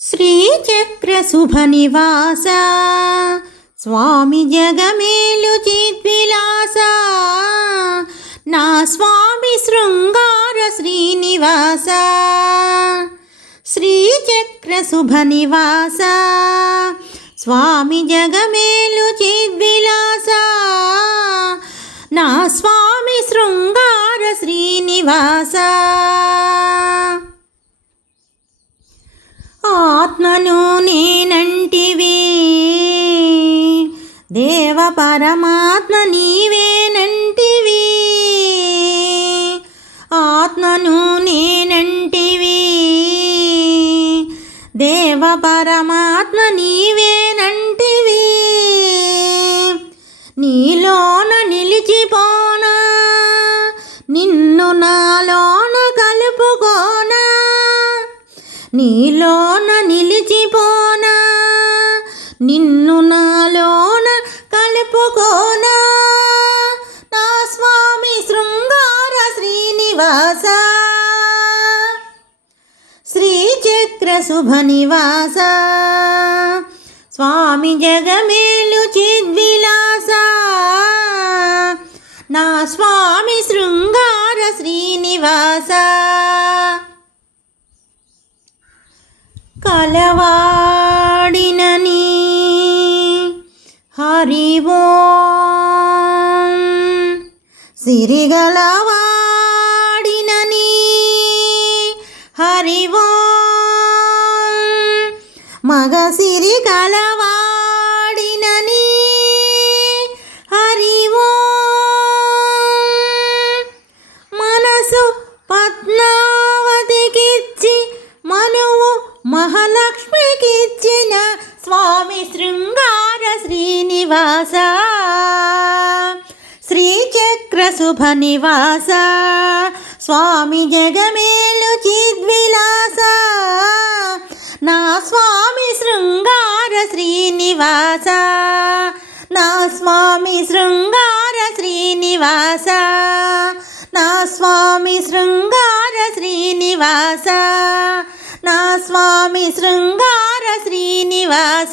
శ్రీచక్రశుభనివాస స్వామి జగమేలు చిద్విలాస నా స్వామి శృంగార శ్రీనివాస శ్రీచక్రశుభనివాస స్వామి జగమేలు చిద్విలాస నా స్వామి శృంగార శ్రీనివాస ఆత్మను నేనంటివి. దేవ పరమాత్మ నీవేనంటివి ఆత్మను నేనంటివి. దేవ పరమాత్మ నీవేనంటివి నీలోన నిలిచిపోనా. నిన్ను నాలోన కలుపుకోనా. నీలోన నిన్ను నాలోన కలుపుకోనా? నా స్వామి శృంగార శ్రీనివాస. శ్రీచక్ర శుభనివాస స్వామి జగమేలు చిద్విలాస. నా స్వామి శృంగార శ్రీనివాస. కలవా హరివో సిరిగలవాడినని హరివో మగ సిరి కలవాడినని హరివో మనసు పద్మావతికిచ్చి మనువు మహాలక్ష్మికిచ్చిన స్వామి శృంగ శ్రీనివాస. శ్రీచక్ర శుభ నివాస స్వామి జగమేలు చిద్విలాస. నా స్వామి శృంగార శ్రీనివాస. నా స్వామి శృంగార శ్రీనివాస. నా స్వామి శృంగార శ్రీనివాస. నా స్వామి శృంగార శ్రీనివాస.